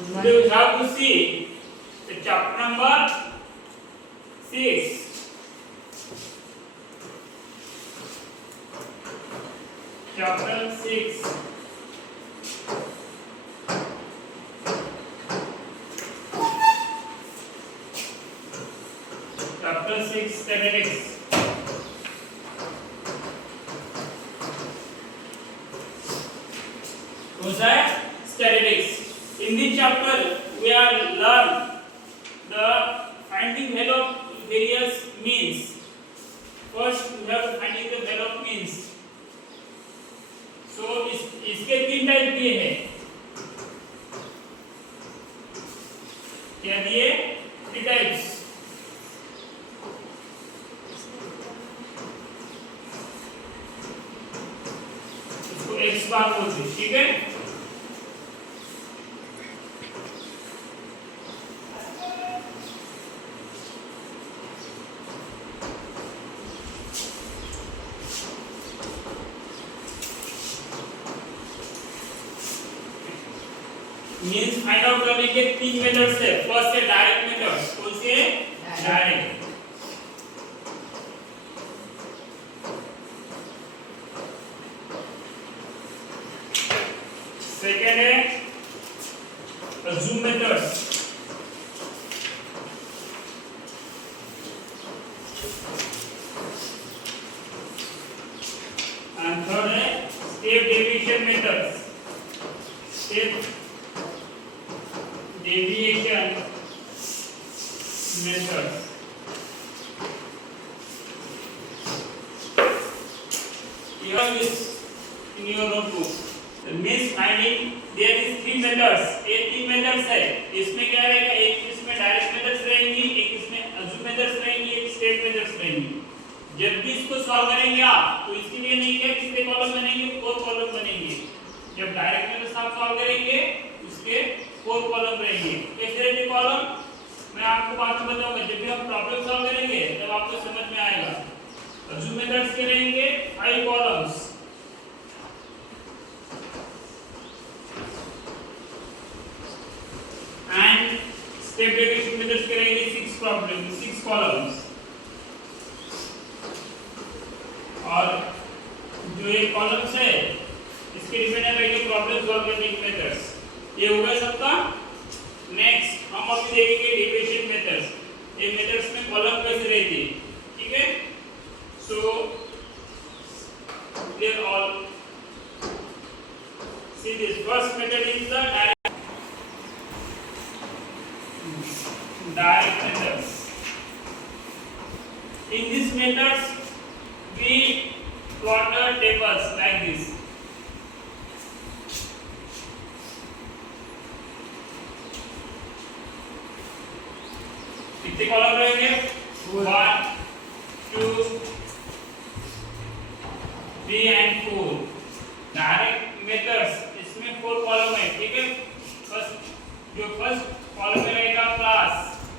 Today we have to see the chapter number 6. Chapter 6. Chapter 6 Statistics. What's that? Statistics. In this chapter, we are learn the finding value of various means. First, we have finding the value of means. So इसके तीन type दिए हैं. क्या दिए? 3 types. इसको x बार बोलते हैं, ठीक है? मींस फाइंड आउट करने के 3 मेथड्स है. फर्स्ट है डायरेक्ट मेथड. कौन सी है? डायरेक्ट. सेकंड है अज्यूम मेथड. एंड थर्ड है step deviation method. Step deviation method. Here is in your notebook. The means finding there is 3 methods. ये 3 methods है. इसमें क्या रहेगा? एक इसमें डायरेक्ट मेथड्स रहेंगी, एक इसमें अज्यूम मेथड्स रहेंगी, एक स्टेप मेथड्स रहेंगी. जब भी इसको सॉल्व करेंगे आप, तो इसके लिए नहीं क्या कितने कॉलम बनेंगे? 4 कॉलम बनेंगे. जब डायरेक्ट मेथड्स आप सॉल्व करेंगे, उसके 4 कॉलम रहेंगे. कैसे रहेंगे कॉलम? मैं आपको बाद में बताऊंगा. जब भी हम प्रॉब्लम सॉल्व करेंगे तब आपको समझ में आएगा. अज्यूम मेथड्स के रहेंगे 5 columns. And step deviation methods के रहेंगे 6 कॉलम्स. और जो ये कॉलम्स है इसके डिपेंडेंट रहेंगे प्रॉब्लम सॉल्व करने के मेथड्स. ये हो गया सबका. नेक्स्ट हम अभी देखेंगे डेविएशन मेथड्स. ये मेथड्स में कॉलम कैसे रहती है, ठीक है? So they are all. See this first method is the direct methods. In these methods we plot the tables like this. कितने कॉलम रहेंगे? 1 2 3 and 4. डायरेक्ट मेथड्स इसमें 4 कॉलम है, ठीक है? फर्स्ट कॉलम में रहेगा क्लास.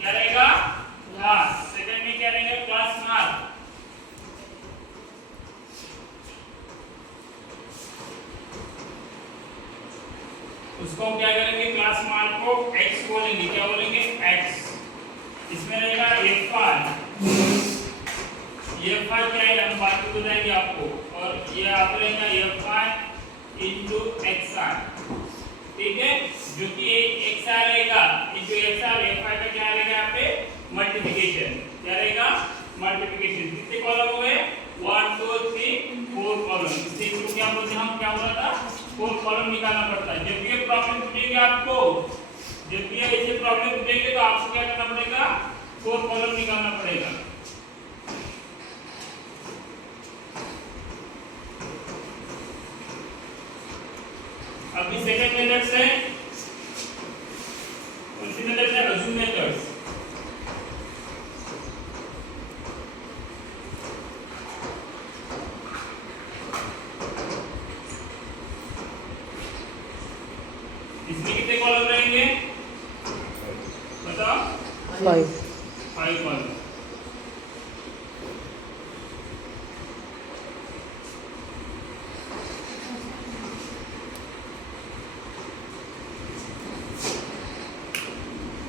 क्या रहेगा? क्लास. सेकंड में क्या रहेगा? Class mark. उसको क्या करेंगे? क्लास मार्क को x बोलेंगे. क्या बोलेंगे? x. इसमें रहेगा f5. ये f5 क्या है हम बाद में बताएंगे आपको. और ये आप रहेगा f5 into xr, ठीक है? जो कि xr रहेगा into xr. f5 का क्या रहेगा? यहाँ पे मल्टीप्लिकेशन. क्या रहेगा? मल्टीप्लिकेशन. कितने कॉलम हो गए? 1 2 3 4 कॉलम. इसको क्या बोलते हैं हम? क्या बोला था? 4 कॉलम निकालना पड़ता है. जब ये प्रॉब्लम पूछेंगे आपको, जब भी ऐसे प्रॉब्लम पूछेंगे तो आपको क्या करना पड़ेगा? 4 कॉलम निकालना पड़ेगा. अभी सेकंड मेथड से उसी मेथड से अज्यूम मेथड्स. इसमें कितने कॉलम रहेंगे? बताओ. 5 कॉलम.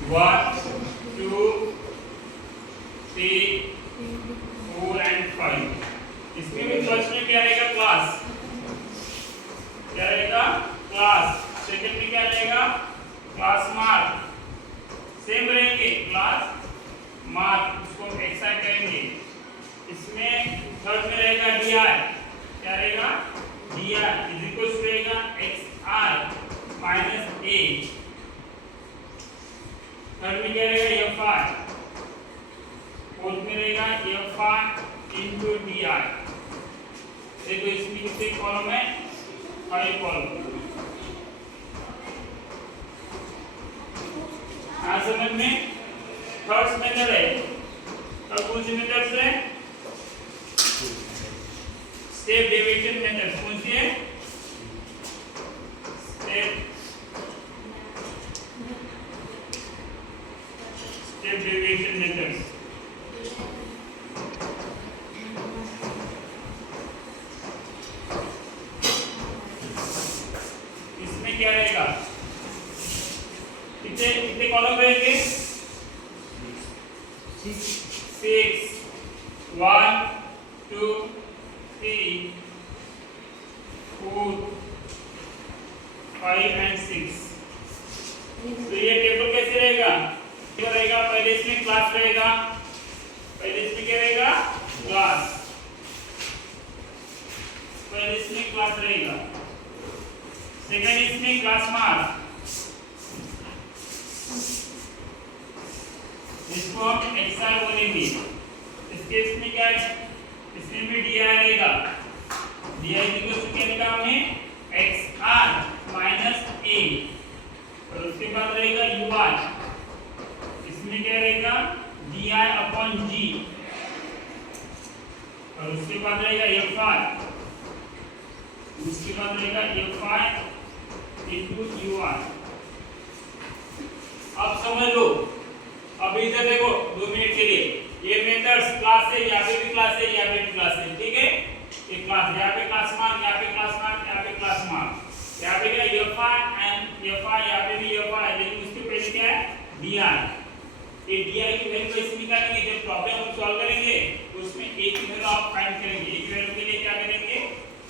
1 2 3 4 एंड 5। इसमें भी फर्स्ट में क्या रहेगा क्लास, क्या रहेगा क्लास। सेकंड में क्या रहेगा क्लास मार्क, सेम रहेंगे क्लास मार्क, उसको हम एक्साइट करेंगे। इसमें थर्ड में रहेगा dr, क्या रहेगा dr इज इक्वल टू रहेगा xi माइनस a। थर्ड में क्या रहेगा fi, फोर्थ में रहेगा fi इनटू dr। देखो इसमें कितने कॉलम है, 5 कॉलम। हाँ समझ में, थर्ड मेथड है। अब कौन सी मेथड है, स्टेप डेविएशन मेथड। कौन सी है, स्टेप डेविएशन मेथड। इसमें क्या रहेगा, कितने कितने कॉलम रहेंगे, 6 1 2 3 4 5 एंड 6। तो ये टेबल कैसे रहेगा, टेबल रहेगा पहले इसमें क्लास रहेगा, पहले इसमें क्या रहेगा क्लास, पहले इसमें क्लास रहेगा। सेकंड इसमें क्लास मार्क, इसको हम xi बोलेंगे। इसके इसमें क्या है, इसमें भी di रहेगा, di इक्वल टू क्या लिखा हमने xi माइनस a। और उसके बाद रहेगा ui, इसमें क्या रहेगा di अपॉन g। और उसके बाद रहेगा fi, उसके बाद रहेगा fi इनटू ui। अब समझ लो, अब इधर देखो 2 मिनट के लिए, ये मेथड्स क्लास है, यहाँ पे भी क्लास है, यहाँ पे भी क्लास है, ठीक है। एक क्लास, यहाँ पे क्लास मार्क, यहाँ पे क्लास मार्क, यहाँ पे क्लास मार्क, यहाँ पे क्या है fi एंड fi, यहाँ पे भी fi, लेकिन उसके पहले क्या है di। ये di की वैल्यू कैसे निकालेंगे, जब प्रॉब्लम हम सॉल्व करेंगे उसमें एक ही वैल्यू आप फाइंड करेंगे। एक वैल्यू के लिए क्या करेंगे,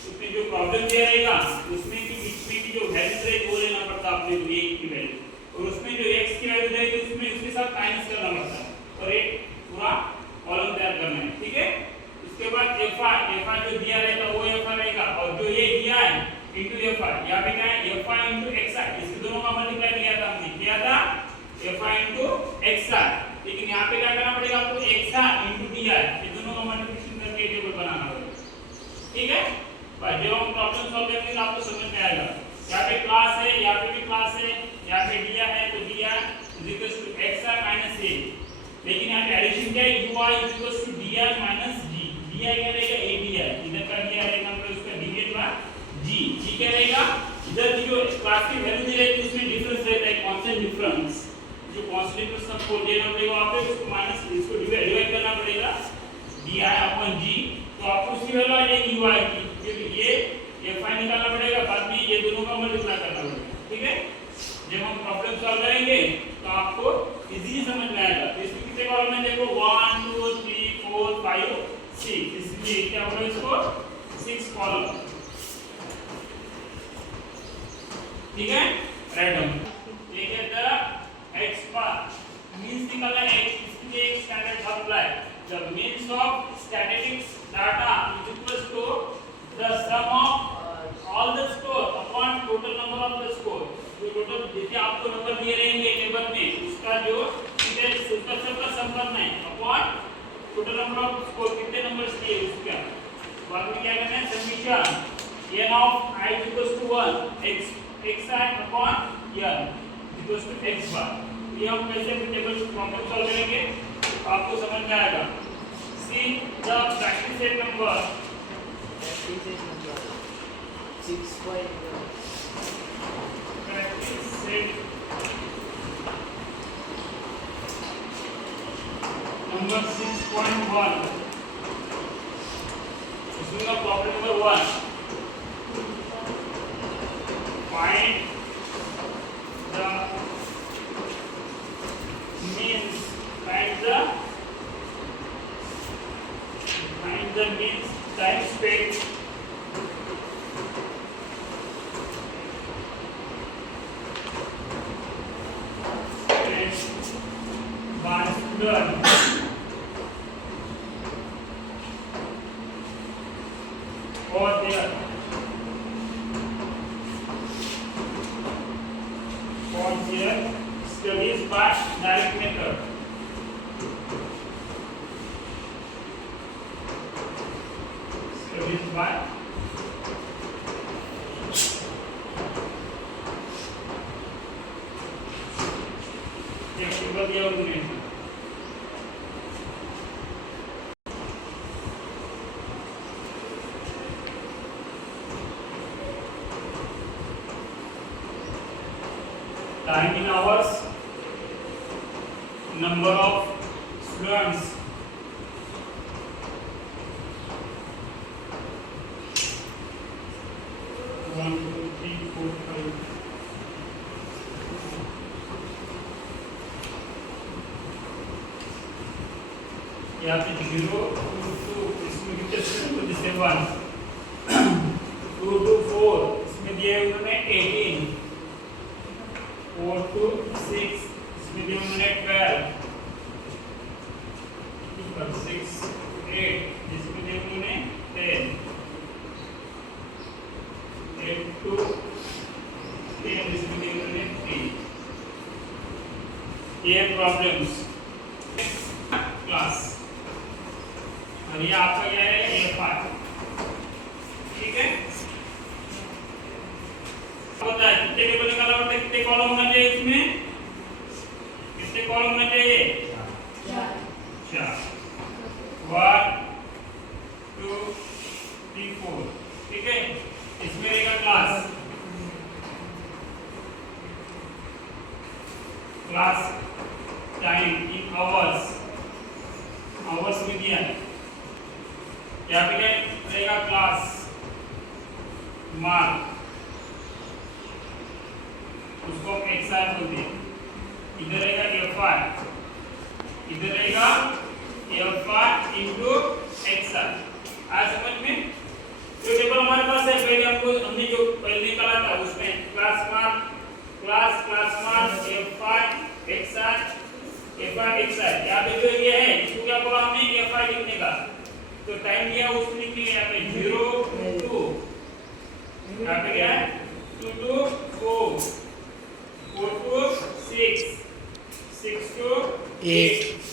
उसमें जो प्रॉब्लम दिया रहेगा उसमें की बीच में की जो वैल्यू रहेगी वो लेना पड़ता है अपने को, एक की वैल्यू, और उसमें जो x की वैल्यू रहेगी उसमें उसके साथ माइनस करना पड़ता है और एक पूरा कॉलम तैयार करना है, ठीक है। उसके बाद fi जो दिया रहेगा वो fi रहेगा, और जो ये दिया है इनटू fi, यहां पे क्या है fi इनटू xi, इसके दोनों का मल्टीप्लाई किया था हमने, किया था fi इनटू xi। लेकिन यहां पे क्या करना पड़ेगा आपको, xi इनटू di, ये दोनों का मल्टीप्लिकेशन करके टेबल बनाना पड़ेगा, ठीक है। पर जब हम प्रॉब्लम सॉल्व करेंगे तो आपको समझ में आएगा। यहाँ पे क्लास है, यहाँ पे भी क्लास है, यहाँ पे दिया है तो दिया is equal to xi minus a। लेकिन यहाँ पे एडिशन क्या है, ui is equal to di minus g। di क्या रहेगा a di, इधर का दिया रहेगा मतलब उसका डिवाइड बाय g क्या रहेगा, इधर की जो क्लास की वैल्यू दी रहती है उसमें डिफरेंस रहता है, कांस्टेंट डिफरेंस, जो कांस्टेंट डिफरेंस सबको देना पड़ेगा वहां पे, उसको माइनस इसको डिवाइड करना पड़ेगा di अपॉन g। तो आपको उसकी वैल्यू आ जाएगी ui की, ये fi निकालना पड़ेगा, बाद में ये दोनों का मल्टीप्लाई करना पड़ेगा, ठीक है। जब हम प्रॉब्लम सॉल्व करेंगे तो आपको इजीली समझ में आएगा। तो इसमें कितने कॉलम है देखो, 1 2 3 4 5 6, इसलिए क्या होगा इसको 6 कॉलम, ठीक है। राइट डाउन ये कहता है x बार मींस निकालना है, इसके लिए एक स्टैंडर्ड फॉर्मूला है, the means of statistics data is equal to the sum of all the score upon total number of the score। जो टोटल जितने आपको नंबर दिए रहेंगे टेबल में उसका जो उसका सबका सम करना है upon total number off score, कितने नंबर्स दिए उसका, बाद में क्या करना है summation n of I equals to 1 xi upon n equals to x bar। ये हम कैसे टेबल प्रॉब्लम सॉल्व करेंगे तो आपको समझ में आएगा। See the practice set number 6.1 practice set number 6.1, इसमें का problem number 1, find the done. Or there. Or here. Studies by direct method. Studies by table दिया उन्होंने time in hours, number of students, one, two, three, four, five. यहाँ पे 0 2 इसमें कितने student को जैसे 1 2 to 4 इसमें दिए उन्होंने 18 4 to 6 इसमें दिए उन्होंने 12 6 8 इसमें दिए उन्होंने 10 8 to 10 इसमें दिए उन्होंने 3 ये प्रॉब्लम्स क्लास और ये आपका क्या है F5 ठीक है होता है कितने टेबल निकाला होता है कितने कॉलम होना चाहिए इसमें कितने कॉलम होना चाहिए 4 1 2 3 4 ठीक है इसमें रहेगा class class time in hours hours में दिया यहाँ पे क्या रहेगा क्लास मार्क उसको हम एक्सआर बोलते हैं इधर रहेगा F5 इधर रहेगा F5 into एक्सआर आज समझ में जो टेबल हमारे पास है पहले हमने जो पहले निकाला था उसमें class mark class mark F5 x r F5 x r यहाँ पे जो ये है इसको क्या बोला हमने F5 लिखने का तो टाइम दिया उसने लिख लिया यहाँ पे 0 2 यहाँ पे क्या है 2 to 4 4 to 6 6 to 8